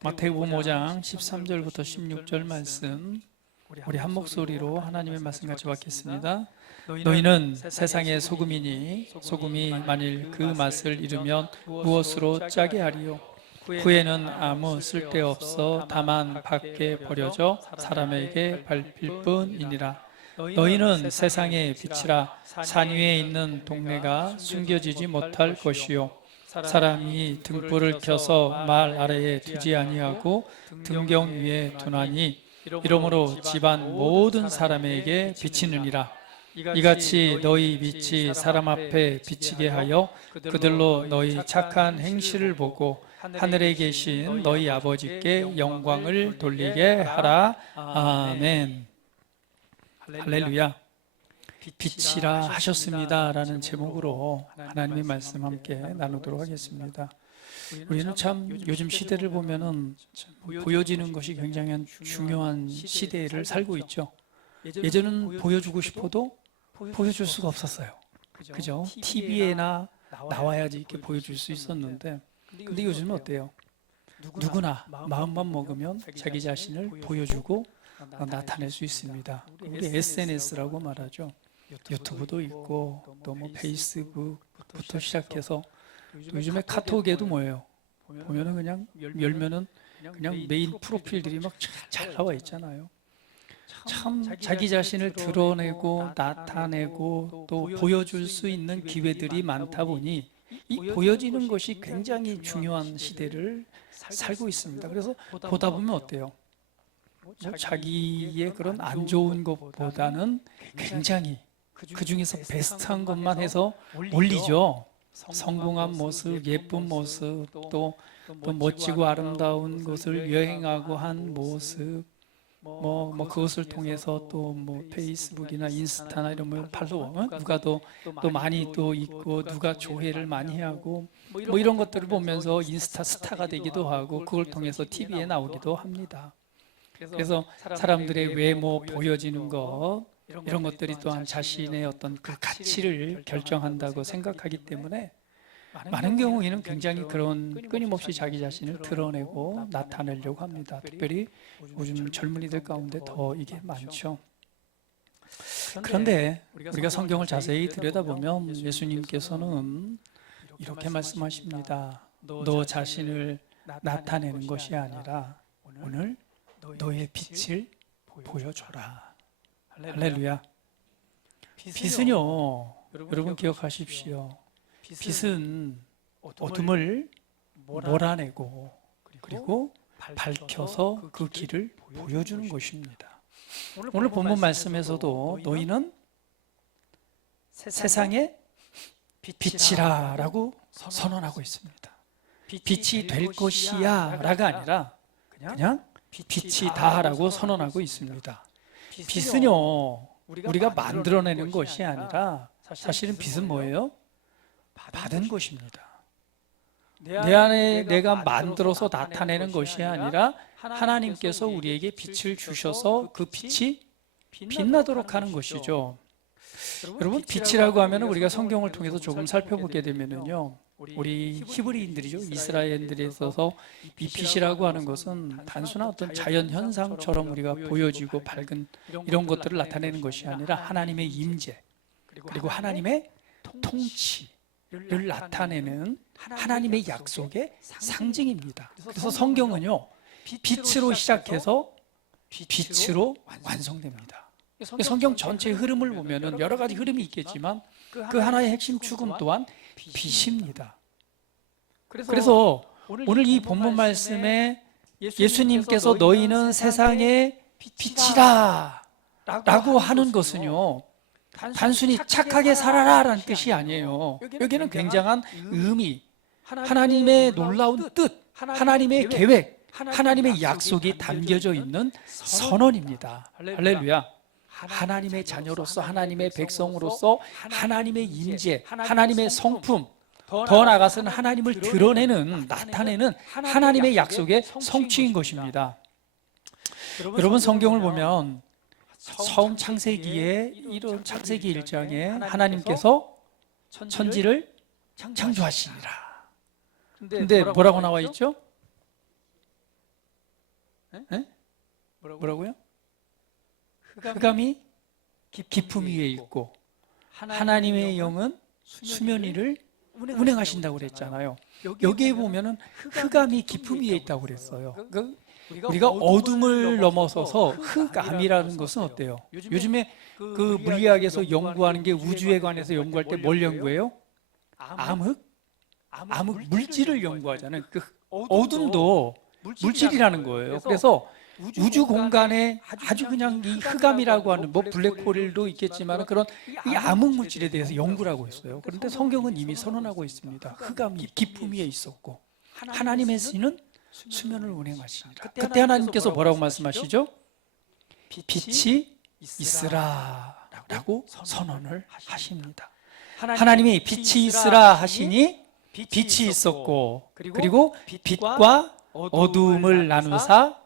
마태복음 5장 13절부터 16절 말씀, 우리 한 목소리로 하나님의 말씀 같이 받겠습니다. 너희는 세상의 소금이니 소금이 만일 그 맛을 잃으면 무엇으로 짜게 하리요? 후에는 아무 쓸데없어 다만 밖에 버려져 사람에게 밟힐 뿐이니라. 너희는 세상의 빛이라. 산 위에 있는 동네가 숨겨지지 못할 것이요, 사람이 등불을 켜서 말 아래에 두지 아니하고 등경 위에 두나니 이러므로 집안 모든 사람에게 비치느니라. 이같이 너희 빛이 사람 앞에 비치게 하여 그들로 너희 착한 행실을 보고 하늘에 계신 너희 아버지께 영광을 돌리게 하라. 아멘. 할렐루야. 빛이라 하셨습니다 라는 제목으로 하나님의 말씀 함께 나누도록 하겠습니다. 우리는 참 요즘 시대를 보면은 보여지는 것이 굉장히 중요한 시대를 살고 있죠. 예전은 보여주고 싶어도 보여줄 수가 없었어요. 그죠? TV에나 나와야지 이렇게 보여줄 수 있었는데, 근데 요즘은 어때요? 누구나 마음만 먹으면 자기 자신을 보여주고 나타낼 수 있습니다. 우리 SNS라고 말하죠. 유튜브도 있고 또 뭐 페이스북부터 시작해서 또 요즘에 카톡에도 뭐예요? 보면은 그냥 열면은 그냥 메인 프로필들이 막 잘 나와 있잖아요. 참 자기 자신을 드러내고 나타내고 또 보여줄 수 있는 기회들이 많다 보니 이 보여지는 것이 굉장히 중요한 시대를 살고 있습니다. 그래서 보다 보면 어때요? 뭐 자기의 그런 안 좋은 것보다는 굉장히 그 중에서 베스트한 것만 해서 올리죠. 성공한 모습, 예쁜 모습, 또 멋지고 아름다운 것을 여행하고 한 모습, 뭐 그것을 통해서 또 뭐 페이스북이나 인스타나 이런 뭐 팔로워 누가 또 많이 또 있고 누가 조회를 많이 하고 뭐 이런 것들을 보면서 인스타 스타가 되기도 하고 그걸 통해서 TV에 나오기도 합니다. 그래서 사람들의 외모 보여지는 것 이런 것들이 또한 자신의 어떤 그 가치를 결정한다고 생각하기 때문에 많은 경우에는 굉장히 그런 끊임없이 자기 자신을 드러내고 나타내려고 합니다. 특별히 요즘 젊은이들 가운데 더 이게 많죠. 그런데 우리가 성경을 자세히 들여다보면 예수님께서는 이렇게 말씀하십니다. 너 자신을 나타내는 것이 아니라 오늘 너의 빛을 보여줘라. 할렐루야. 빛은요, 여러분 기억하십시오. 빛은 어둠을 몰아내고 그리고 밝혀서 그 길을 보여주는 것입니다. 오늘 본문 말씀에서도 너희는 세상의 빛이라 라고 선언하고 있습니다. 빛이 될 것이야 라가 아니라 그냥 빛이 다라고 선언하고 있습니다. 빛은요, 우리가 만들어내는 것이 아니라 사실은 빛은 뭐예요? 받은 것입니다. 내 안에 내가 만들어서 나타내는 것이 아니라 하나님께서 우리에게 빛을 주셔서 그 빛이 빛나도록 하는 것이죠. 여러분, 빛이라고 하면 우리가 성경을 통해서 조금 살펴보게 되면요, 우리 히브리인들이죠, 이스라엘인들에 있어서 이 빛이라고 하는 것은 단순한 어떤 자연 현상처럼 우리가 보여지고 밝은 이런 것들을 나타내는 것이 아니라 하나님의 임재 그리고 하나님의 통치를 나타내는 하나님의 약속의 상징입니다. 그래서 성경은요, 빛으로 시작해서 빛으로 완성됩니다. 성경 전체의 흐름을 보면은 여러 가지 흐름이 있겠지만 그 하나의 핵심 축은 또한 빛입니다. 그래서 오늘 이 본문 말씀에 예수님께서 너희는 세상의 빛이다 라고 하는 것은요, 단순히 착하게 살아라 라는 뜻이 아니에요. 여기는 굉장한 의미, 하나님의 놀라운 뜻, 하나님의 계획, 하나님의 약속이 담겨져 있는 선언입니다. 할렐루야. 하나님의 자녀로서, 하나님의 백성으로서 하나님의 임재, 하나님의 성품, 더 나아가서는 하나님을 드러내는, 나타내는 하나님의 약속의 성취인 것입니다. 여러분, 성경을 보면 처음 창세기에, 이런 창세기 1장에 하나님께서 천지를 창조하시니라. 근데 뭐라고 나와 있죠? 네? 뭐라고요? 흑암이 깊음 위에 있고 하나님의 영은 수면 위를 운행하신다고 그랬잖아요. 여기에 보면은 흑암이 깊음 위에 있다고 그랬어요. 우리가 어둠을 넘어서서 흑암이라는 것은 어때요? 요즘에 그 물리학에서 연구하는 게 우주에 관해서 연구할 때 뭘 연구해요? 암흑 물질을 연구하잖아요. 그 어둠도 물질이라는 거예요. 그래서 우주 공간에 아주 그냥 이 흑암이라고 하는 뭐 블랙홀도 있겠지만 그런 이 암흑 물질에 대해서 연구를 하고 있어요. 그런데 성경은 이미 선언하고 있습니다. 흑암이 깊음 위에 있었고 하나님의 신은 수면을 운행하시니라. 그때 하나님께서 뭐라고 말씀하시죠? 빛이 있으라 라고 선언을 하십니다. 하나님이 빛이 있으라 하시니 빛이 있었고 그리고 빛과 어둠을 나누사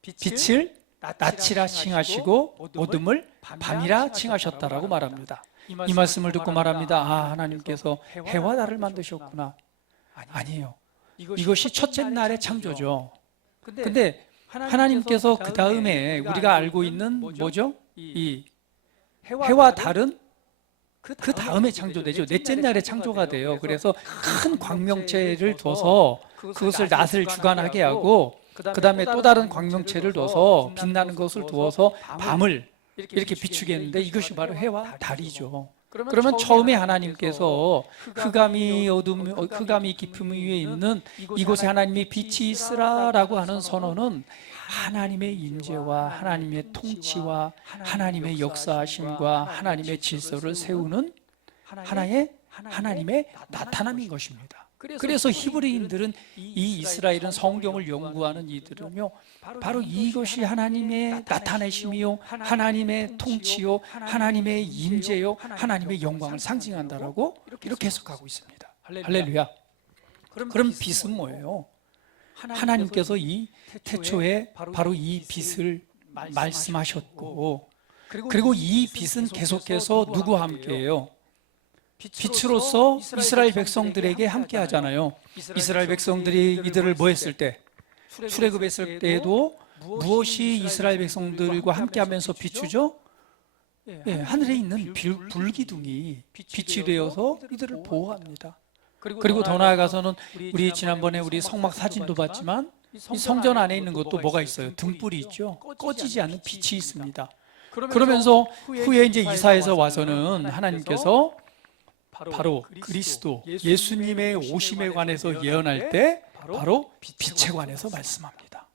빛을 낮이라 칭하시고 어둠을 밤이라 칭하셨다라고 말합니다. 이 말씀을 듣고 말합니다. 아, 하나님께서 해와 달을 만드셨구나. 아니에요. 이것이 첫째 날의 창조죠. 근데 하나님께서 그 다음에 우리가 알고 있는 뭐죠? 이 해와 달은 그 다음에 창조되죠. 넷째 날에 창조가 돼요. 그래서 큰 광명체를 둬서 그것을 낮을 주관하게 하고 그 다음에 또 다른 광명체를 둬서 빛나는 것을 두어서 밤을 이렇게 비추게 했는데 이것이 바로 해와 달이죠. 그러면 처음에 하나님께서 흑암이 깊음 위에 있는 이곳에 하나님이 빛이 있으라라고 하는 선언은 하나님의 임재와 하나님의 통치와 하나님의 역사하심과 하나님의 질서를 세우는 하나님의 나타남인 것입니다. 그래서 히브리인들은 이 이스라엘은 성경을 연구하는 이들은요, 바로 이것이 하나님의 나타내심이요, 하나님의 통치요, 하나님의 임재요, 하나님의 영광을 상징한다라고 이렇게 해석하고 있습니다. 할렐루야. 그럼 빛은 뭐예요? 하나님께서 이 태초에 바로 이 빛을 말씀하셨고, 그리고 이 빛은 계속해서 누구와 함께해요? 빛으로서 이스라엘 백성들에게 함께 하잖아요. 이스라엘 백성들이 이들을 뭐 했을 때? 출애굽했을 때에도 무엇이 이스라엘 백성들과 함께 하면서 비추죠? 하늘에 있는 불기둥이 빛이 되어서 이들을 보호합니다. 그리고 더 나아가서는 우리 지난번에 우리 성막 사진도 봤지만 이 성전 안에 있는 것도 뭐가 있어요? 등불이 있죠. 꺼지지 않는 빛이 있습니다. 그러면서 후에 이제 이사에서 와서는 하나님께서 바로 그리스도 예수님의 오심에 관해서 예언할 때 바로 빛에 관해서 말씀합니다.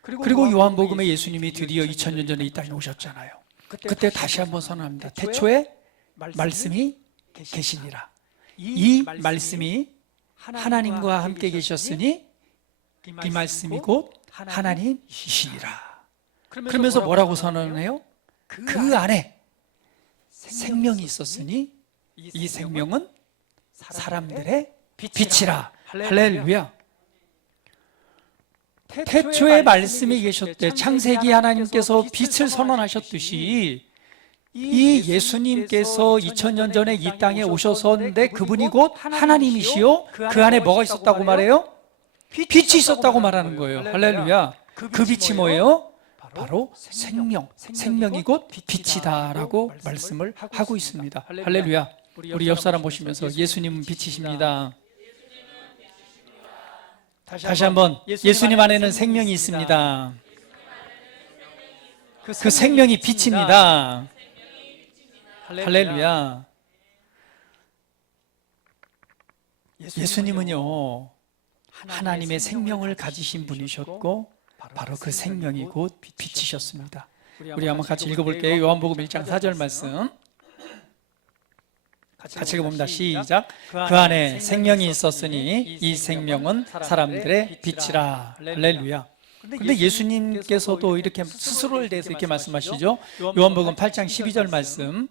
그리고 요한복음에 예수님이 드디어 2000년 전에 이 땅에 오셨잖아요. 그때 다시 한번 선언합니다. 태초에 말씀이 계시니라. 이 말씀이 하나님과 함께 계셨으니 이 말씀이 곧 하나님이시니라. 그러면서 뭐라고 선언해요? 그 안에 생명이 있었으니 이 생명은 사람들의 빛이라. 할렐루야. 태초에 말씀이 계셨대. 창세기 하나님께서 빛을 선언하셨듯이 이 예수님께서 2000년 전에 이 땅에 오셨었는데 그분이 곧 하나님이시요 그 안에 뭐가 있었다고 말해요? 빛이 있었다고 말하는 거예요. 할렐루야. 그 빛이 뭐예요? 바로 생명이 곧 빛이다라고 말씀을 하고 있습니다. 할렐루야. 우리 옆 사람 보시면서 예수님은 빛이십니다. 다시 한번 예수님 안에는 생명이 있습니다. 그 생명이 빛입니다. 할렐루야. 예수님은요 하나님의 생명을 가지신 분이셨고 바로 그 생명이 곧 빛이셨습니다. 우리 한번 같이 읽어볼게요. 요한복음 1장 4절 말씀 같이 읽어봅니다. 시작. 그 안에 생명이 있었으니 이 생명은 사람들의 빛이라. 할렐루야. 근데 예수님께서도 이렇게 스스로에 대해서 이렇게 말씀하시죠. 요한복음 8장 12절 말씀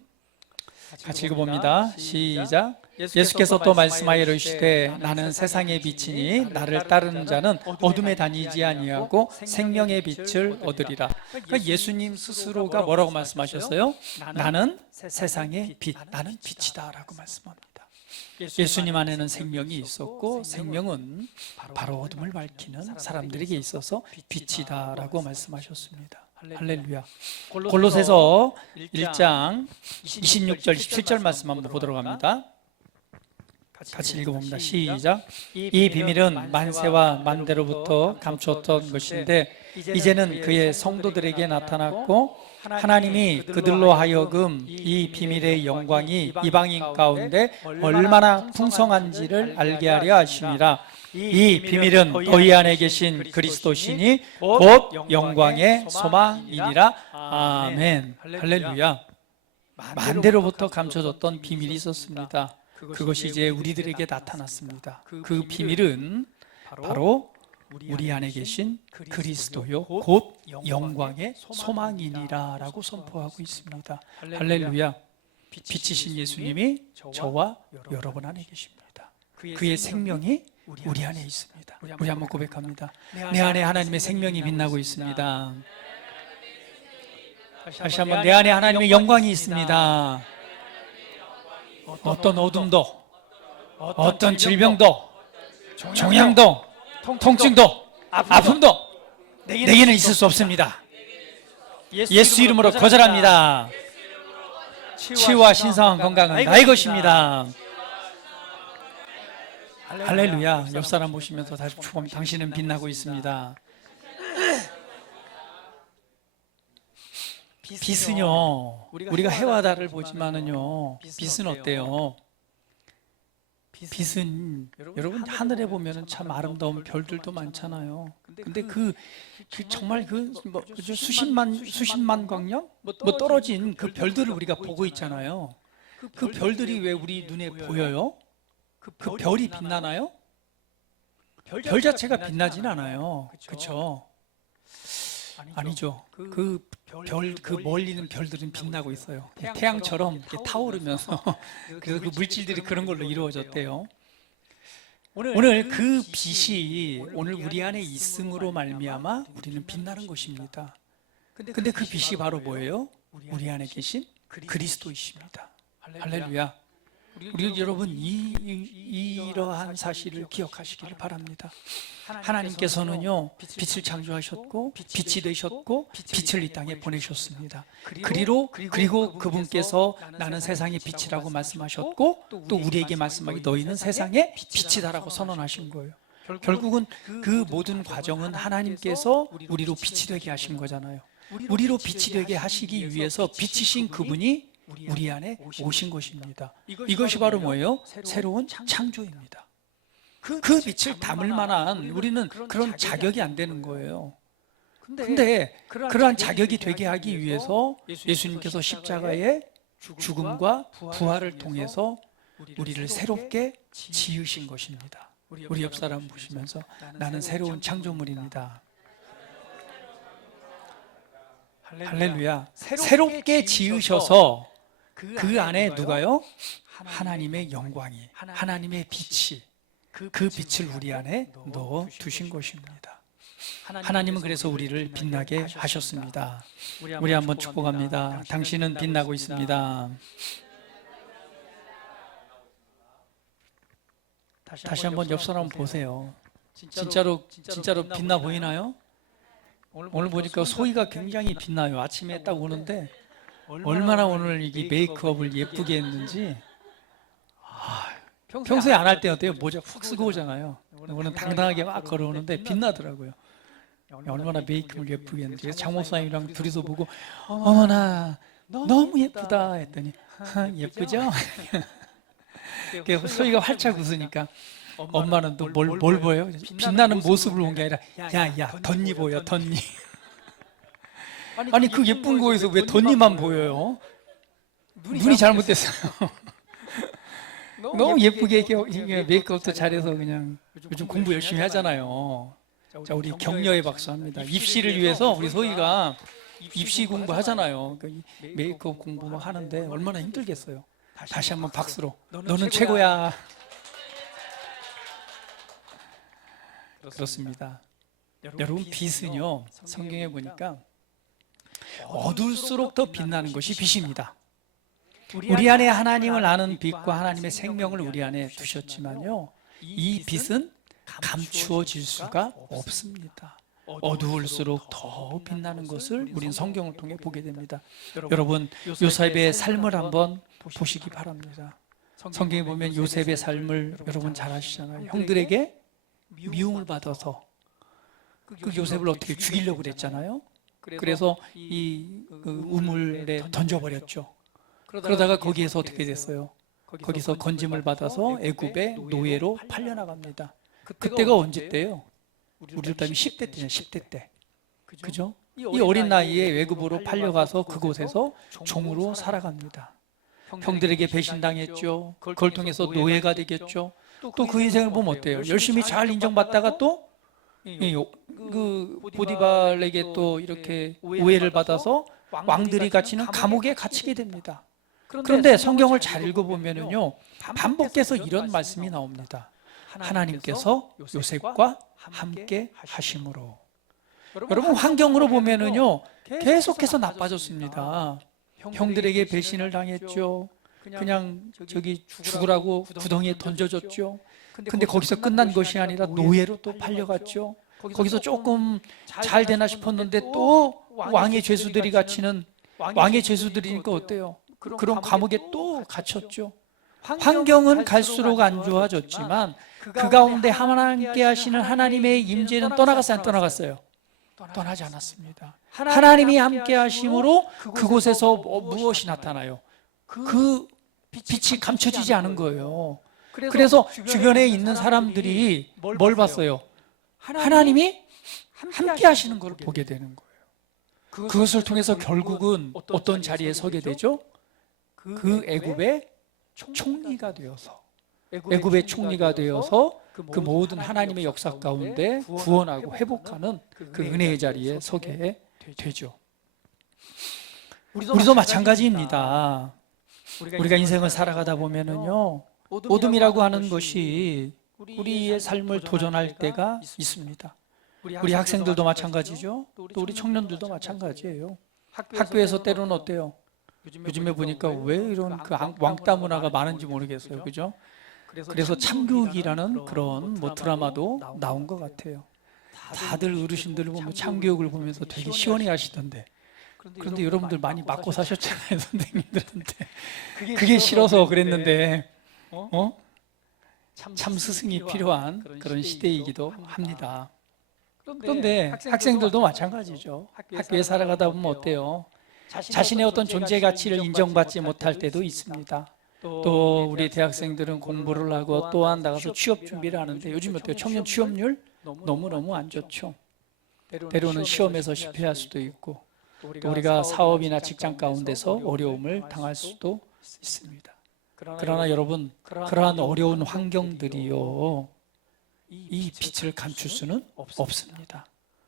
같이 읽어봅니다. 시작. 예수께서 또 말씀하여 이르시되 나는 세상의 빛이니 나를 따르는 자는 어둠에 다니지 아니하고 생명의 빛을 얻으리라. 그러니까 예수님 스스로가 뭐라고 말씀하셨어요? 나는 세상의 빛, 나는 빛이다 라고 말씀합니다. 예수님 안에는 생명이 있었고 생명은 바로 어둠을 밝히는 사람들에게 있어서 빛이다라고 말씀하셨습니다. 할렐루야. 골로새서 1장 26절 27절 말씀 한번 보도록 합니다. 같이 읽어봅니다. 시작. 이 비밀은 만세와 만대로부터 감추었던 것인데 이제는 그의 성도들에게 나타났고 하나님이 그들로 하여금 이 비밀의 영광이 이방인 가운데 얼마나 풍성한지를 알게 하려 하심이라. 이 비밀은 너희 안에 계신 그리스도시니 곧 영광의 소망이니라. 아멘. 할렐루야. 만대로부터 감춰졌던 비밀이 있었습니다. 그것이 이제 우리들에게 나타났습니다. 그 비밀은 바로 우리 안에 계신 그리스도요 곧 영광의 소망이니라 라고 선포하고 있습니다. 할렐루야. 빛이신 예수님이 저와 여러분 안에 계십니다. 그의 생명이 우리 안에 있습니다. 우리 한번 고백합니다. 내 안에 하나님의 생명이 빛나고 있습니다. 다시 한번, 내 안에 하나님의 영광이 있습니다. 어떤 어둠도, 어떤 질병도, 종양도, 통증도, 아픔도 내게는 있을 수 없습니다. 예수 이름으로 거절합니다. 치유와 신성한 건강은 나의 것입니다. 할렐루야. 옆 사람 보시면서 다시 축복합니다. 당신은 빛나고 있습니다. 빛은요, 우리가 해와 달을 보지만은요, 빛은 어때요? 빛은 여러분 하늘에 보면은 참 아름다운 별들도 많잖아요. 근데 정말 수십만 광년 떨어진 그 별들을 우리가 보고 있잖아요. 그 별들이 왜 우리 눈에 보여요? 그 별이 빛나나요? 별 자체가 빛나진 않아요. 그렇죠? 아니죠. 그 멀리 있는 별들은 빛나고 있어요. 태양처럼 타오르면서 그래서 그 물질들이 그런 걸로 이루어졌대요. 오늘 그 빛이 오늘 우리 안에 있음으로 말미암아 우리는 빛나는 것입니다. 근데 그 빛이 바로 뭐예요? 우리 안에 계신 그리스도이십니다. 할렐루야. 우리 여러분 이러한 사실을 기억하시기를 바랍니다. 하나님께서는요 빛을 창조하셨고 빛이 되셨고 빛을 이 땅에 보내셨습니다. 그리고 그분께서 나는 세상의 빛이라고 말씀하셨고 또 우리에게 말씀하기 너희는 세상의 빛이다라고 선언하신 거예요. 결국은 그 모든 과정은 하나님께서 우리로 빛이 되게 하신 거잖아요. 우리로 빛이 되게 하시기 위해서 빛이신 그분이 우리 안에 오신 것입니다. 이것이 바로 뭐예요? 새로운 창조입니다. 그 빛을 담을 만한 우리는 그런 자격이 안 되는 거예요. 근데 그러한 자격이 되게 하기 위해서 예수님께서 십자가의 죽음과 부활을 통해서 우리를 새롭게 지으신 것입니다. 우리 옆 사람 보시면서 나는 새로운 창조물입니다. 할렐루야. 새롭게 지으셔서 그 안에 누가요? 하나님의 영광이, 하나님의 빛이, 그 빛을 우리 안에 넣어 두신 것입니다. 하나님은 그래서 우리를 빛나게 하셨습니다. 우리 한번 축복합니다. 당신은 빛나고 있습니다. 다시 한번 옆 사람 보세요. 진짜로 빛나 보이나요? 오늘 보니까 소희가 굉장히 빛나요. 아침에 딱 오는데 얼마나 오늘 이 메이크업을 예쁘게 했는지. 평소에 안 할 때 어때요? 모자 훅 쓰고 오잖아요. 오늘 당당하게 막 걸어오는데 빛나더라고요. 얼마나 메이크업을 예쁘게 했는지. 장 목사님이랑 둘이서 보고 어머나 너무 예쁘다 했더니 예쁘죠? 소희가 활짝 웃으니까 엄마는 또 뭘 보여요? 빛나는 모습을 본 게 아니라 야 덧니 보여 덧니. 아니 그 예쁜 거에서 왜 덧니만 보여요? 눈이 잘못됐어요. 너무 예쁘게 메이크업도 잘해서 그냥 요즘 공부 열심히 하잖아요. 자, 우리 격려의 박수 합니다. 입시를 위해서 우리 소희가 입시 공부하잖아요. 메이크업 공부 막 하는데 얼마나 힘들겠어요. 다시 한번 박수로 너는 최고야. 그렇습니다. 여러분 빛은요 성경에 보니까 어두울수록 더 빛나는 것이 빛입니다. 우리 안에 하나님을 아는 빛과 하나님의 생명을 우리 안에 두셨지만요, 이 빛은 감추어질 수가 없습니다. 어두울수록 더 빛나는 것을 우린 성경을 통해 보게 됩니다. 여러분, 요셉의 삶을 한번 보시기 바랍니다. 성경에 보면 요셉의 삶을 여러분 잘 아시잖아요. 형들에게 미움을 받아서 그 요셉을 어떻게 죽이려고 그랬잖아요. 그래서 이 우물에 던져버렸죠. 그러다가 거기에서 어떻게 됐어요? 거기서 건짐을 받아서 애굽의 노예로 팔려나갑니다. 그때가 언제 때요? 우리들 따지면 10대 때냐, 10대 때. 그죠? 이 어린 나이에 외국으로 팔려가서 그곳에서 종으로 살아갑니다. 형들에게 배신당했죠. 그걸 통해서 노예가 되겠죠. 또 그 인생을 보면 어때요? 열심히 잘 인정받다가 또 그 보디발에게 또 이렇게 오해를 받아서 왕들이 갇히는 감옥에 갇히게 됩니다. 그런데 성경을 잘 읽어보면요, 반복해서 이런 말씀이 나옵니다. 하나님께서 요셉과 함께 하심으로. 여러분, 환경으로 보면은요, 계속해서 나빠졌습니다. 형들에게 배신을 당했죠. 그냥 죽으라고 구덩이에 던져졌죠. 근데 거기서 끝난 것이 아니라 노예로 또 팔려갔죠. 거기서 조금 잘 되나 싶었는데 또 왕의 죄수들이 갇히는, 왕의 죄수들이니까 어때요? 그런 감옥에 또 갇혔죠. 환경은 갈수록 안 좋아졌지만 그 가운데 하나님께 하시는 하나님의 임재는 떠나갔어요, 안 떠나갔어요? 떠나지 않았습니다. 하나님이 함께 하심으로 그곳에서 무엇이 나타나요? 그 빛이 감춰지지 않은 거예요. 그래서 주변에 있는 사람들이 뭘 봤어요? 하나님이 함께 하시는 걸 보게 되는 거예요. 그것을 통해서 결국은 어떤 자리에 서게 되죠? 그 애굽의 총리가 되어서, 애굽의 총리가 되어서 그 모든 하나님의 역사 가운데 구원하고 회복하는 그 은혜의 자리에 서게 되죠. 우리도 마찬가지입니다. 우리가 인생을 살아가다 보면은요, 어둠이라고 하는 것이 우리의 삶을 도전할 때가 있습니다. 우리 학생들도 마찬가지죠. 또 우리 청년들도 마찬가지예요. 학교에서 때로는 어때요? 요즘에 보니까 왜 이런 그 왕따 문화가 많은지 모르겠어요. 그죠? 그래서 참교육이라는 그런 드라마도 나온 것 같아요. 다들 어르신들을 보면 참교육을 보면서 되게 시원해 하시던데, 그런데 여러분들 많이 맞고 사셨잖아요, 선생님들한테. 그게 싫어서 그랬는데, 참 스승이 필요한 그런 시대이기도 합니다. 그런데 학생들도 마찬가지죠. 학교에 살아가다 보면 어때요? 자신의 어떤 존재 가치를 인정받지 못할 때도 있습니다. 또 우리 대학생들은 공부를 하고 또한 나가서 취업 준비를 하는데 요즘 어때요? 청년 취업률 너무너무 안 좋죠. 때로는 시험에서 실패할 수도 있고, 또 우리가 사업이나 직장 가운데서 어려움을 당할 수도 있습니다. 그러나 여러분, 그러한 어려운 환경들이요, 이 빛을 감출 수는 없습니다.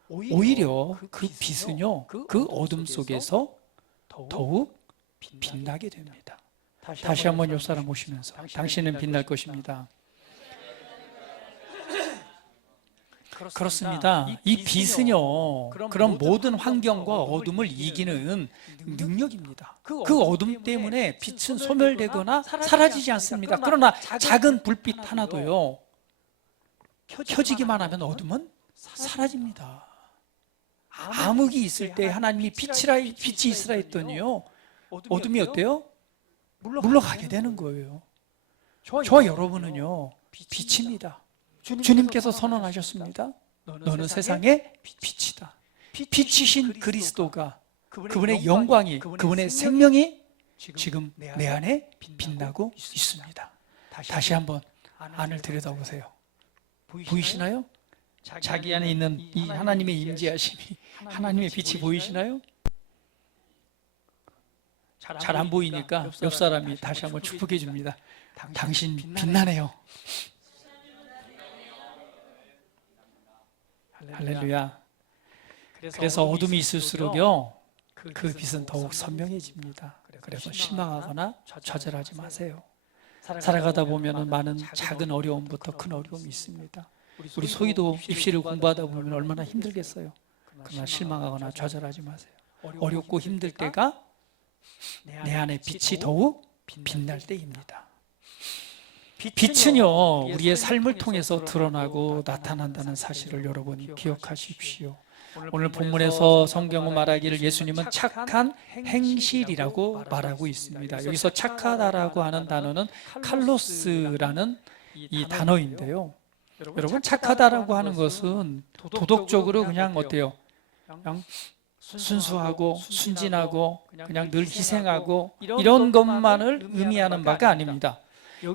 오히려 그 빛은요, 그 어둠 속에서 더욱 빛나게 됩니다. 다시 한번 옆 사람 보시면서 당신은 빛날 것입니다. 그렇습니다. 이 빛은요, 그런 모든 환경과 어둠을 이기는 능력입니다. 그 어둠 때문에 빛은 소멸되거나 사라지지 않습니다. 그러나 작은 불빛 하나도요, 켜지기만 하면 어둠은 사라집니다. 암흑이 있을 때 하나님이 빛이 있으라 했더니요, 어둠이 어때요? 물러가게 되는 거예요. 저와 여러분은요, 빛입니다. 주님께서 선언하셨습니다. 너는 세상의 빛이다. 빛이신 그리스도가, 그분의 영광이, 그분의 생명이 지금 내 안에 빛나고 있습니다. 다시 한번 안을 들여다보세요. 보이시나요? 자기 안에 있는 이 하나님의 임재하심이, 하나님의 빛이 보이시나요? 잘 안 보이니까 옆 사람이 다시 한번 축복해 줍니다. 당신 빛나네요. 할렐루야. 그래서 어둠이 있을수록요, 그 빛은 더욱 선명해집니다. 그래서 실망하거나 좌절하지 마세요. 살아가다 보면 많은 작은 어려움부터 큰 어려움이 있습니다. 우리 소희도 입시를 공부하다 보면 얼마나 힘들겠어요. 그러나 실망하거나 좌절하지 마세요. 어렵고 힘들 때가 내 안에 빛이 더욱 빛날 때입니다. 빛은요, 우리의 삶을 통해서 드러나고 나타난다는 사실을 여러분 기억하십시오. 오늘 본문에서 성경은 말하기를 예수님은 착한 행실이라고 말하고 있습니다. 여기서 착하다라고 하는 단어는 칼로스라는 이 단어인데요. 여러분, 착하다라고 하는 것은 도덕적으로 그냥 어때요? 그냥 순수하고 순진하고 그냥 늘 희생하고 이런 것만을 의미하는 바가 아닙니다.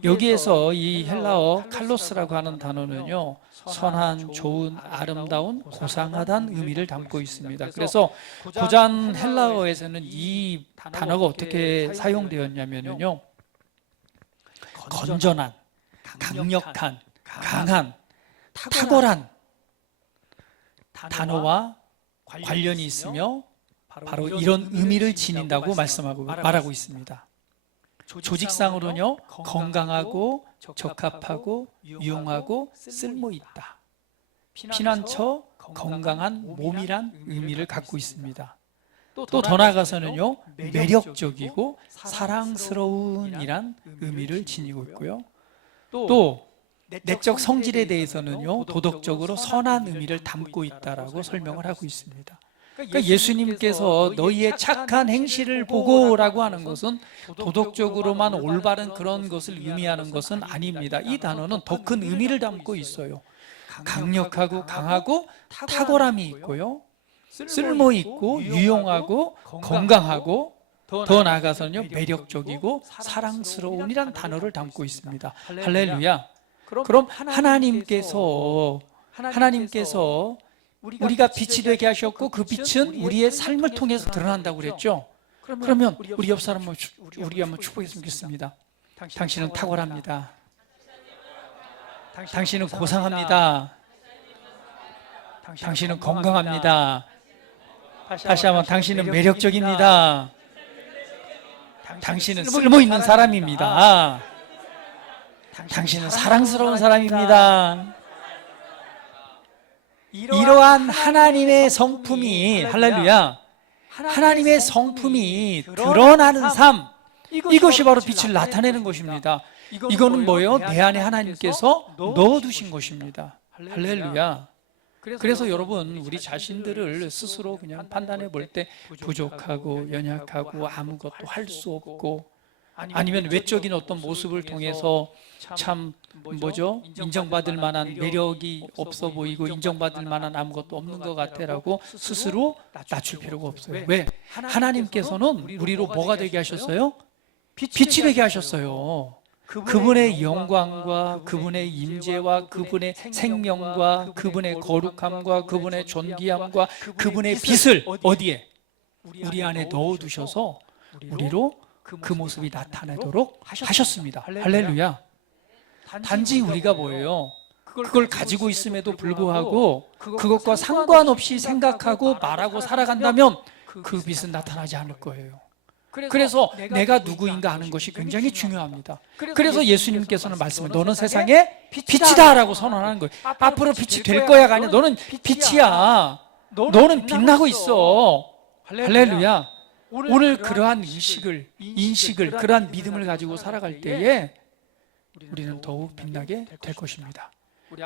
여기에서 이 헬라어 칼로스라고 하는 단어는요, 선한, 좋은, 아름다운, 고상하다는 의미를 담고 있습니다. 그래서 고전 헬라어에서는 이 단어가 어떻게 사용되었냐면요, 건전한, 강력한, 강한, 탁월한 단어와 관련이 있으며 바로 이런 의미를 지닌다고 말하고 있습니다. 조직상으로는요, 건강하고 적합하고 유용하고 쓸모있다. 피난처, 건강한 몸이란 의미를 갖고 있습니다. 또 더 나아가서는요, 매력적이고 사랑스러운 이란 의미를 지니고 있고요. 또 내적 성질에 대해서는요, 도덕적으로 선한 의미를 담고 있다라고 설명을 하고 있습니다. 그러니까 예수님께서 너희의 착한 행실을 보고라고 하는 것은 도덕적으로만 올바른 그런 것을 의미하는 것은 아닙니다. 이 단어는 더 큰 의미를 담고 있어요. 강력하고 강하고 탁월함이 있고요, 쓸모 있고 유용하고 건강하고 더 나아가서는요, 매력적이고 사랑스러운이란 단어를 담고 있습니다. 할렐루야. 그럼 하나님께서 우리가 빛이 되게 하셨고 그 빛은 우리의 삶을 통해서 드러난다고 그랬죠. 그러면 우리 옆 사람 우리 한번 축복했으면 좋겠습니다. 당신은 탁월합니다. 당신은 고상합니다. 당신은 건강합니다. 다시 한번 당신은 매력적입니다. 당신은 쓸모있는 사람입니다. 당신은 사랑스러운 사람입니다. 이러한 하나님의 성품이, 할렐루야, 하나님의 성품이 드러나는 삶, 이것이 바로 빛을 나타내는 것입니다. 이거는 뭐예요? 내 안에 하나님께서 넣어두신 것입니다. 할렐루야. 그래서 여러분, 우리 자신들을 스스로 그냥 판단해 볼 때 부족하고 연약하고 아무것도 할 수 없고, 아니면 외적인 어떤 모습을 통해서 참 인정받을 만한 매력이 없어 보이고 인정받을 만한 아무것도 없는 것 같아라고 스스로 낮출 필요가 없어요. 왜? 하나님께서는 우리로 뭐가 되게 하셨어요? 빛이 되게 하셨어요. 그분의 영광과 그분의 임재와 그분의 생명과 그분의 거룩함과 그분의 존귀함과 그분의 빛을 어디에? 우리 안에 넣어두셔서 우리로 그 모습이 나타나도록 하셨습니다. 할렐루야. 단지 우리가 뭐예요? 그걸 가지고 있음에도 불구하고 그것과 상관없이 생각하고 말하고 살아간다면 그 빛은 나타나지 않을 거예요. 그래서 내가 누구인가 하는 것이 굉장히 중요합니다. 그래서 예수님께서는 말씀을, 너는 세상의 빛이다 라고 선언하는 거예요. 앞으로 빛이 될 거야가 아니라 너는 빛이야. 너는 빛나고 있어. 할렐루야. 오늘 그러한 인식을 그러한 믿음을 가지고 살아갈 때에 우리는 더욱 빛나게 될 것입니다.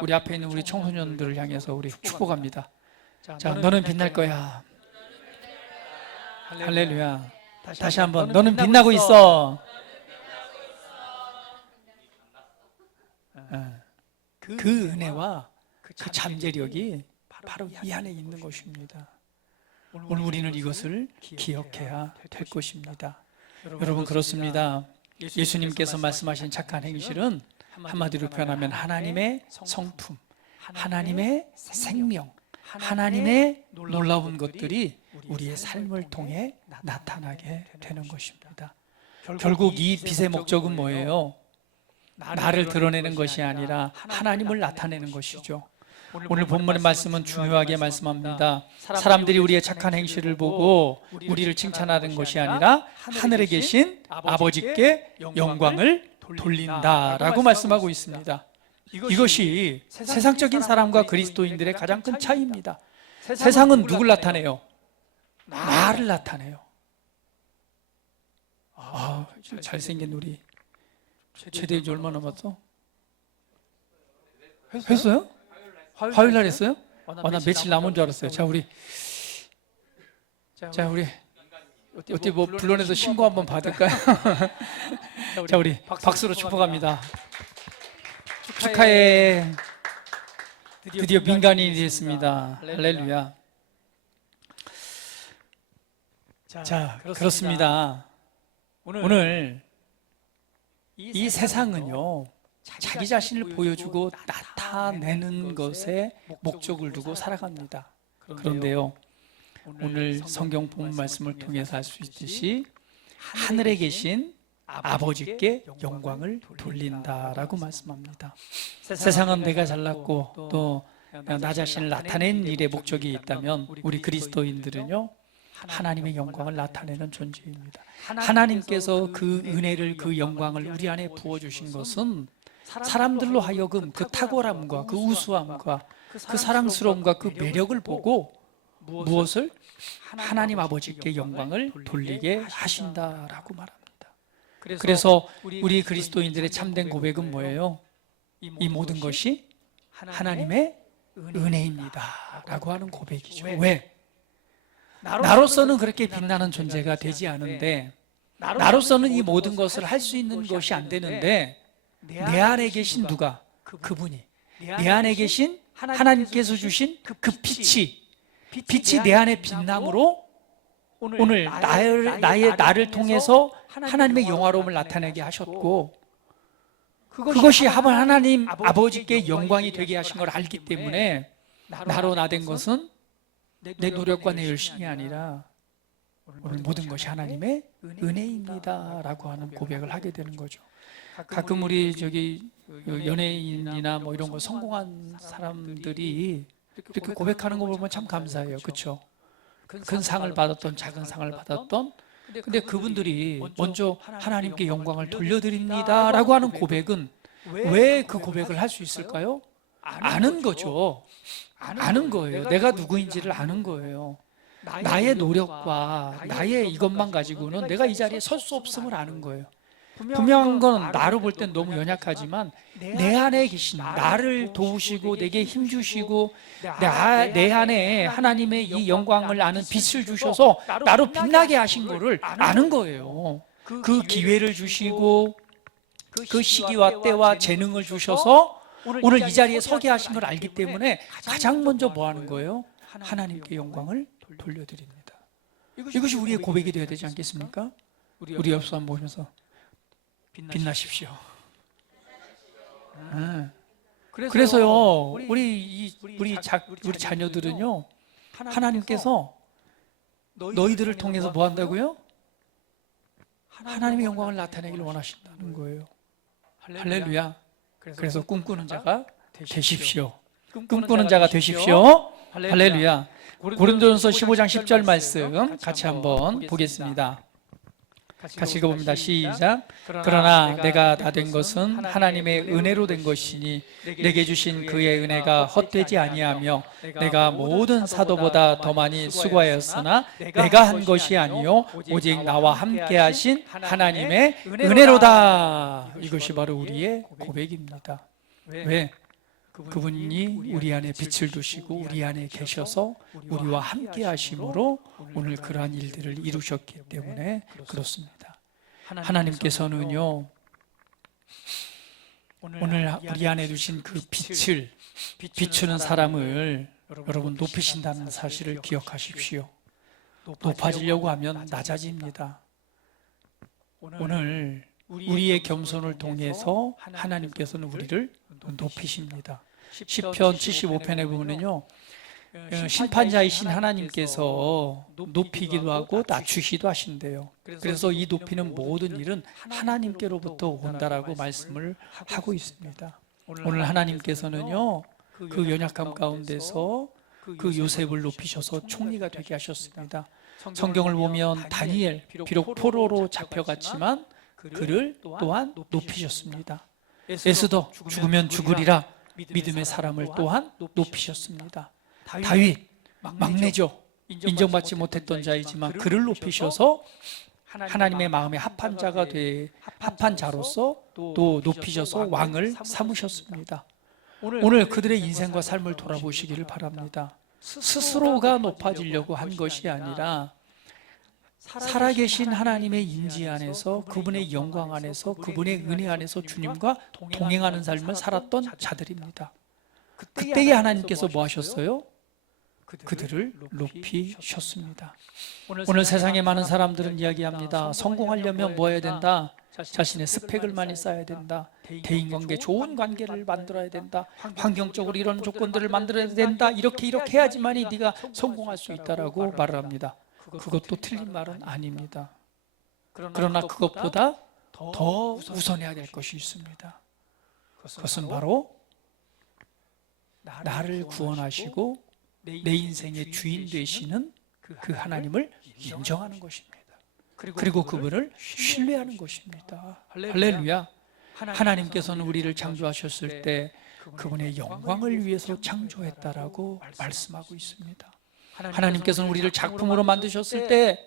우리 앞에 있는 우리 청소년들을 향해서 우리 축복합니다. 자, 너는 빛날 거야. 할렐루야. 다시 한번, 너는 빛나고 있어. 그 은혜와 그 잠재력이 바로 이 안에 있는 것입니다. 오늘 우리는 이것을 기억해야 될 것입니다. 여러분, 그렇습니다. 예수님께서 말씀하신 착한 행실은 한마디로 표현하면 하나님의 성품, 하나님의 생명, 하나님의 놀라운 것들이 우리의 삶을 통해 나타나게 되는 것입니다. 결국 이 빛의 목적은 뭐예요? 나를 드러내는 것이 아니라 하나님을 나타내는 것이죠. 오늘 본문의 말씀은 중요하게 말씀합니다. 사람들이 우리의 착한 행실을 보고 우리를 칭찬하는 것이 아니라 하늘에 계신 아버지께 영광을 돌린다라고 말씀하고 있습니다. 이것이 세상적인 사람과 그리스도인들의 가장 큰 차이입니다. 세상은 누굴 나타내요? 나를 나타내요. 잘생긴 우리 최대휘 얼마 남았어? 했어요? 화요일 날 했어요? 나 며칠 남은 줄 알았어요. 자, 우리 어떻게 뭐 불러내서 신고 한번 받을까요? 자, 우리 박수로 축복합니다. 축하해. 드디어 민간인이 됐습니다. 할렐루야. 자, 그렇습니다. 오늘 이 세상은요, 자기 자신을 보여주고 나타내는 것에 목적을 두고 살아갑니다. 그런데요, 오늘 성경 본문 말씀을 통해서 알 수 있듯이 하늘에 계신 아버지께 영광을 돌린다라고 말씀합니다. 세상은 내가 잘났고 또 나 자신을 나타낸 일에 목적이 있다면 우리 그리스도인들은요, 하나님의 영광을 나타내는 존재입니다. 하나님께서 그 은혜를, 그 영광을 우리 안에 부어주신 것은 사람들로 하여금 그 탁월함과 그 우수함과 그 사랑스러움과 그 매력을 보고 무엇을? 하나님 아버지께 영광을 돌리게 하신다라고 말합니다. 그래서 우리 그리스도인들의 참된 고백은 뭐예요? 이 모든 것이 하나님의 은혜입니다 라고 하는 고백이죠. 왜? 나로서는 그렇게 빛나는 존재가 되지 않은데, 나로서는 이 모든 것을 할 수 있는 것이 안 되는데, 내 안에 계신 누가? 그분이, 내 안에 계신 하나님께서 주신 그 빛이 내 안에 빛남으로 오늘 나를 통해서 하나님의 영화로움을 나타내게 하셨고, 그것이 하나님 아버지께 영광이 되게 하신 걸 알기 때문에 나로 나된 것은 내 노력과 내 열심이 아니라 오늘 모든 것이 하나님의 은혜입니다 라고 하는 고백을 하게 되는 거죠. 가끔 우리 연예인이나 뭐 이런 거 성공한 사람들이 이렇게 고백하는 거 보면 참 감사해요. 그렇죠? 큰 상을 받았던, 작은 상을 받았던, 근데 그분들이 먼저 하나님께 영광을 돌려드립니다 라고 하는 고백은 왜 그 고백을 할 수 있을까요? 아는 거죠. 아는 거예요. 내가 누구인지를 아는 거예요. 나의 노력과 나의 이것만 가지고는 내가 이 자리에 설 수 없음을 아는 거예요. 분명한 건 나로 볼 땐 너무 연약하지만 내 안에 계신 나를 도우시고 내게 힘 주시고 내 안에 하나님의 이 영광을 아는 빛을 주셔서 나로 빛나게 하신 거를 아는 거예요. 그 기회를 주시고 그 시기와 때와 재능을 주셔서 오늘 이 자리에 서게 하신 걸 알기 때문에 가장 먼저 뭐 하는 거예요? 하나님께 영광을 돌려드립니다. 이것이 우리의 고백이 되어야 되지 않겠습니까? 우리 옆 사람 보면서 빛나십시오. 그래서요, 우리 자녀들은요, 하나님께서 너희들을 통해서 뭐 한다고요? 하나님의 영광을 나타내기를 원하신다는 거예요. 할렐루야. 그래서 꿈꾸는 자가 되십시오. 꿈꾸는 자가 되십시오. 할렐루야. 고린도전서 15장 10절 말씀 같이 한번 보겠습니다. 같이 읽어봅니다. 시작. 그러나 내가 다 된 것은 하나님의 은혜로 된 것이니 내게 주신 그의 은혜가 헛되지 아니하며 내가 모든 사도보다 더 많이 수고하였으나 내가 한 것이 아니요 오직 나와 함께 하신 하나님의 은혜로다. 이것이 바로 우리의 고백입니다. 왜? 그분이 우리 안에 빛을 두시고 우리 안에 계셔서 우리와 함께 하심으로 오늘 그러한 일들을 이루셨기 때문에 그렇습니다. 하나님께서는요, 오늘 우리 안에 두신 그 빛을 비추는 사람을 여러분 높이신다는 사실을 기억하십시오. 높아지려고 하면 낮아집니다. 오늘 우리의 겸손을 통해서 하나님께서는 우리를 높이십니다. 시편 75편에 보면요, 심판자이신 하나님께서 높이기도 하고 낮추기도 하신대요. 그래서 이 높이는 모든 일은 하나님께로부터 온다라고 말씀을 하고 있습니다. 오늘 하나님께서는요, 그 연약함 가운데서 그 요셉을 높이셔서 총리가 되게 하셨습니다. 성경을 보면 다니엘, 비록 포로로 잡혀갔지만 그를 또한 높이셨습니다. 에스더, 죽으면 죽으리라 믿음의 사람을 또한 높이셨습니다. 다윗, 막내죠. 인정받지 못했던 자이지만 그를 높이셔서 하나님의 마음에 합한 자가 합한 자로서 또 높이셔서 왕을 삼으셨습니다. 오늘 그들의 인생과 삶을 돌아보시기를 바랍니다. 스스로가 높아지려고 한 것이 아니라 살아계신 하나님의 임재 안에서, 그분의 영광 안에서, 그분의 은혜 안에서 주님과 동행하는 삶을 살았던 자들입니다. 그때에 하나님께서 뭐 하셨어요? 그들을 높이셨습니다. 오늘 세상에 많은 사람들은 이야기합니다. 성공하려면 뭐 해야 된다? 자신의 스펙을 많이 쌓아야 된다. 대인관계, 좋은 관계를 만들어야 된다. 환경적으로 이런 조건들을 만들어야 된다. 이렇게 해야지만이 네가 성공할 수 있다라고 말을 합니다. 그것도 틀린 말은 아닙니다. 그러나 그것보다 더 우선해야 될 것이 있습니다. 그것은 바로 나를 구원하시고 내 인생의 주인 되시는 그 하나님을 인정하는 것입니다. 그리고 그분을 신뢰하는 것입니다. 할렐루야. 하나님께서는 우리를 창조하셨을 때 그분의 영광을 위해서 창조했다라고 말씀하고 있습니다. 하나님께서는 우리를 작품으로 만드셨을 때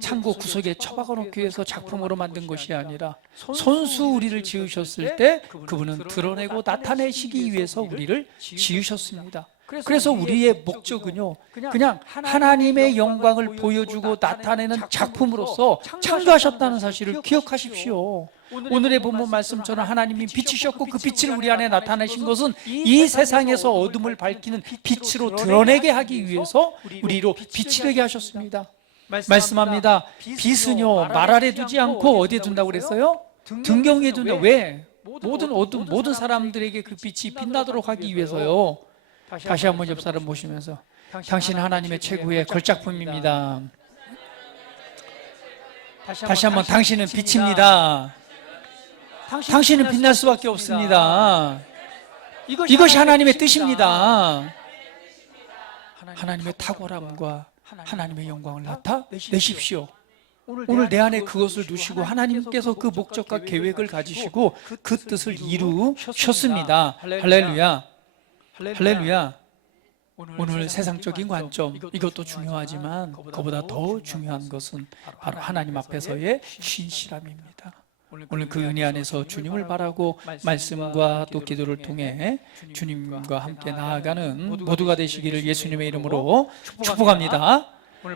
창고 구석에 처박아 놓기 위해서 작품으로 만든 것이 아니라 손수 우리를 지으셨을 때 그분은 드러내고 나타내시기 위해서 우리를 지으셨습니다. 그래서 우리의 목적은요, 그냥 하나님의 영광을 보여주고 나타내는 작품으로서 창조하셨다는 사실을 기억하십시오. 오늘의 본문 말씀처럼 하나님이 빛이셨고 그 빛을 우리 안에 나타내신 것은 이 세상에서 어둠을 밝히는 빛으로 드러내게 하기 위해서 우리로 빛이 되게 하셨습니다. 말씀합니다. 빛은요, 말 아래 두지 않고 어디에 둔다고 그랬어요? 등경에 둔다. 왜? 모든 어둠, 모든 사람들에게 그 빛이 빛나도록 하기 위해서요. 다시 한번 옆 사람 보시면서 당신은 하나님의 최고의 걸작품입니다. 다시 한번 당신은 빛입니다. 당신은 빛날 수밖에 없습니다. 이것이 하나님의 뜻입니다. 하나님의 탁월함과 하나님의 영광을 나타내십시오. 오늘 내 안에 그것을 두시고 하나님께서 그 목적과 계획을 가지시고 그 뜻을 이루셨습니다. 할렐루야. 할렐루야. 오늘 세상적인 관점, 이것도 중요하지만 그보다 더 중요한 것은 바로 하나님 앞에서의 신실함입니다. 오늘 그 은혜 안에서 주님을 바라고 말씀과 또 기도를 통해 주님과 함께 나아가는 모두가 되시기를 예수님의 이름으로 축복합니다.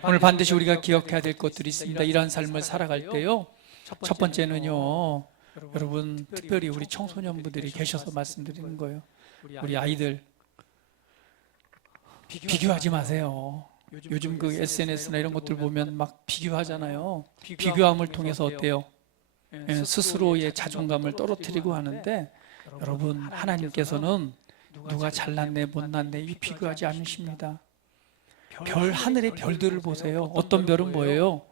오늘 반드시 우리가 기억해야 될 것들이 있습니다. 이러한 삶을 살아갈 때요, 첫 번째는요, 여러분 특별히 우리 청소년분들이 계셔서 말씀드리는 거예요. 우리 아이들 비교하지 마세요. 요즘 그 SNS나 이런 것들 보면 막 비교하잖아요. 비교함을 통해서 어때요? 스스로의 자존감을 떨어뜨리고 하는데, 여러분 하나님께서는 누가 잘났네 못났네 이 비교하지 않으십니다. 하늘의 별들을 보세요. 어떤 별은 뭐예요?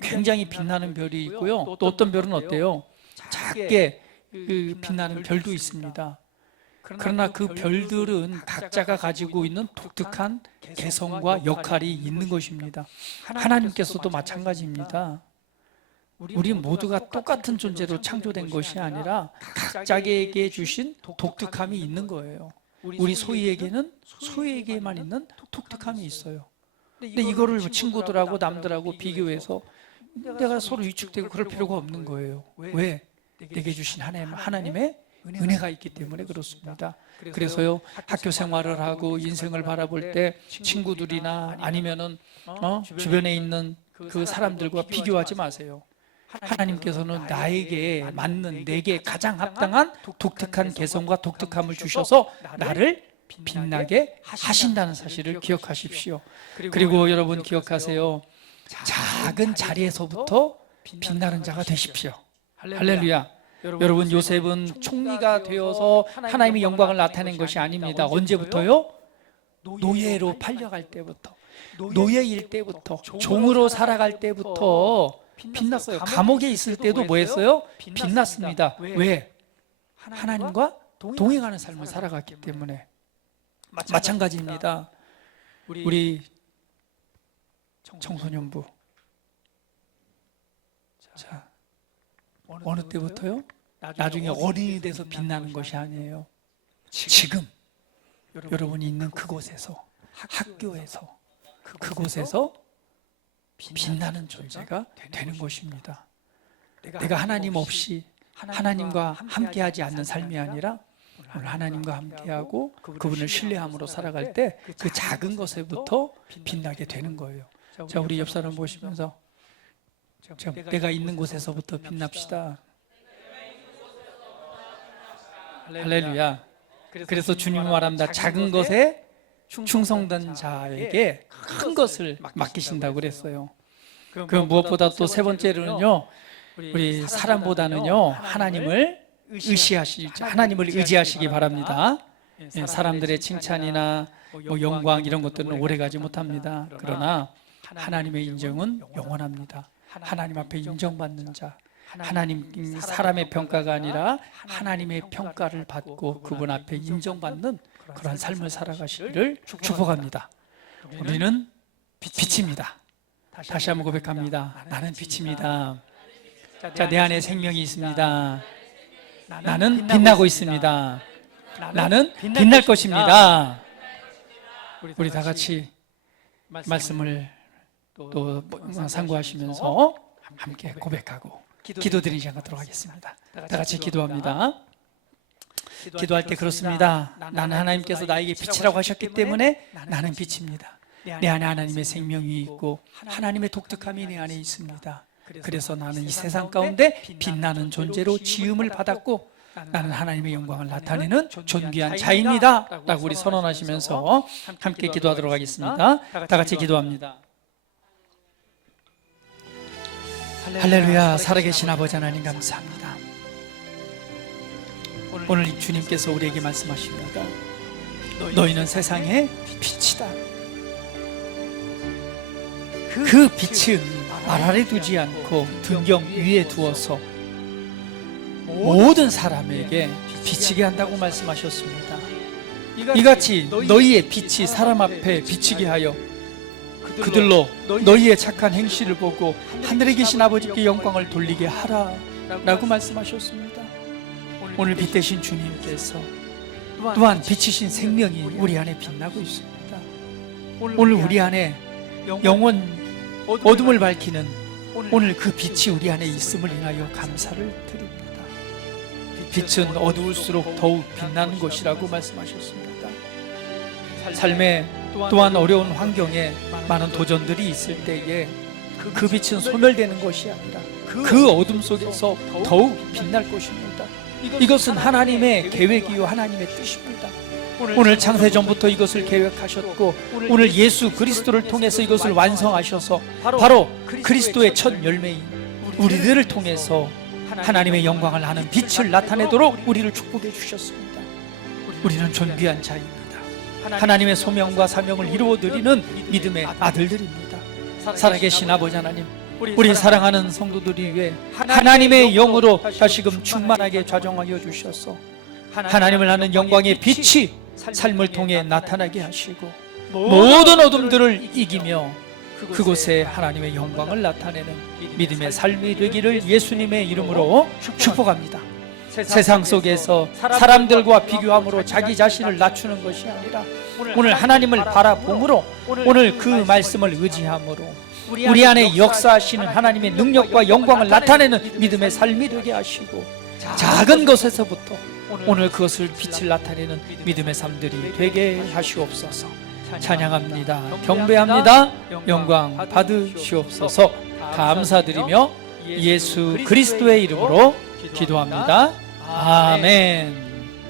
굉장히 빛나는 별이 있고요, 또 어떤 별은 어때요? 작게 빛나는 별도 있습니다. 그러나 그 별들은 각자가 가지고 있는 독특한 개성과 역할이 있는 것입니다. 하나님께서도 마찬가지입니다. 우리 모두가 똑같은 존재로 창조된 것이 아니라 각자에게 주신 독특함이 있는 거예요. 우리 소희에게는 소희에게만 있는 독특함이 있어요. 근데 이거를 친구들하고 남들하고 비교해서 내가 서로 위축되고 그럴 필요가 없는 거예요. 왜? 내게 주신 하나님의 은혜가 있기 때문에 그렇습니다. 그래서요, 학교 생활을 하고 인생을 바라볼 때 친구들이나 아니면은 주변에 있는 그 사람들과 비교하지 마세요. 하나님께서는 나에게 맞는, 내게 가장 합당한 독특한 개성과 독특함을 주셔서 나를 빛나게 하신다는 사실을 기억하십시오. 그리고 여러분 기억하세요. 작은 자리에서부터 빛나는 자가 되십시오. 할렐루야. 여러분 요셉은 총리가 되어서 하나님의 영광을 나타낸 것이 아닙니다. 언제부터요? 노예로 팔려갈 때부터, 노예일 때부터, 종으로 살아갈 때부터 빛났어요. 감옥에 있을 때도 뭐 했어요? 빛났습니다. 왜? 하나님과 동행하는 삶을 살아갔기 때문에. 마찬가지입니다. 우리 청소년부, 자, 어느 때부터요? 나중에 어린이 돼서 빛나는 것이 아니에요. 지금 여러분이 있는 그곳에서, 학교에서, 그곳에서 빛나는 존재가 되는 것입니다. 내가 하나님 없이 하나님과 함께하지 않는 삶이 아니라 오늘 하나님과 함께하고 그분을 신뢰함으로 살아갈 때 그 작은 것에부터 빛나게 되는 거예요. 자, 우리 옆 사람 보시면서 내가 있는 곳에서부터 빛납시다. 할렐루야. 그래서 주님은 말합니다. 작은 것에 충성된 자에게 큰 것을 맡기신다고 그랬어요. 그 무엇보다 또 세 번째로는요, 우리 사람보다는요 하나님을 의지하시기 바랍니다. 사람들의 칭찬이나 영광 이런 것들은 오래가지 못합니다. 그러나 하나님의 인정은 영원합니다. 하나님 앞에 인정받는 자, 하나님 사람의 평가가 아니라 하나님의 평가를 받고 그분 앞에 인정받는 그러한 삶을 살아가시기를 축복합니다. 우리는 빛입니다. 다시 한번 고백합니다. 나는 빛입니다. 자, 내 안에 생명이 있습니다. 나는 빛나고 있습니다. 나는 빛날 것입니다. 우리 다 같이 말씀을 또 상고하시면서 함께 고백하고 기도드리는 시간 갖도록 하겠습니다. 다 같이 기도합니다. 기도할 때 그렇습니다. 나는 하나님께서 나에게 빛이라고 하셨기 때문에 나는 빛입니다. 내 안에 하나님의 생명이 있고 하나님의 독특함이 내 안에 있습니다. 그래서 나는 이 세상 가운데 빛나는 존재로 지음을 받았고 나는 하나님의 영광을 나타내는 존귀한 자입니다 라고 우리 선언하시면서 함께 기도하도록 하겠습니다. 다 같이 기도합니다. 할렐루야. 살아계신 아버지 하나님 감사합니다. 오늘 주님께서 우리에게 말씀하십니다. 너희는 세상의 빛이다. 그 빛은 말 아래 두지 않고 등경 위에 두어서 모든 사람에게 비치게 한다고 말씀하셨습니다. 이같이 너희의 빛이 사람 앞에 비치게 하여 그들로 너희의 착한 행실을 보고 하늘에 계신 아버지께 영광을 돌리게 하라 라고 말씀하셨습니다. 오늘 빛 대신 주님께서 또한 빛이신 생명이 우리 안에 빛나고 있습니다. 오늘 우리 안에 영원 어둠을 밝히는 오늘 그 빛이 우리 안에 있음을 인하여 감사를 드립니다. 빛은 어두울수록 더욱 빛나는 것이라고 말씀하셨습니다. 삶에 또한 어려운 환경에 많은 도전들이 있을 때에 그 빛은 소멸되는 것이 아니라 그 어둠 속에서 더욱 빛날 것입니다. 이것은 하나님의 계획이요 하나님의 뜻입니다. 오늘 창세전부터 이것을 계획하셨고 오늘 예수 그리스도를 통해서 이것을 완성하셔서 바로 그리스도의 첫 열매인 우리들을 통해서 하나님의 영광을 하는 빛을 나타내도록 우리를 축복해 주셨습니다. 우리는 존귀한 자입니다. 하나님의 소명과 사명을 이루어드리는 믿음의 아들들입니다. 살아계신 아버지 하나님, 우리 사랑하는 성도들이 위해 하나님의 영으로 다시금 충만하게 좌정하여 주셔서 하나님을 아는 영광의 빛이 삶을 통해 나타나게 하시고 모든 어둠들을 이기며 그곳에 하나님의 영광을 나타내는 믿음의 삶이 되기를 예수님의 이름으로 축복합니다. 세상 속에서 사람들과 비교함으로 자기 자신을 낮추는 것이 아니라 오늘 하나님을 바라봄으로 오늘 그 말씀을 의지함으로 우리 안에 역사하시는 하나님의 능력과 영광을 나타내는 믿음의 삶이 되게 하시고 작은 것에서부터 오늘 그것을 빛을 나타내는 믿음의 삶들이 되게 하시옵소서. 찬양합니다. 경배합니다. 영광 받으시옵소서. 감사드리며 예수 그리스도의 이름으로 기도합니다. 아멘.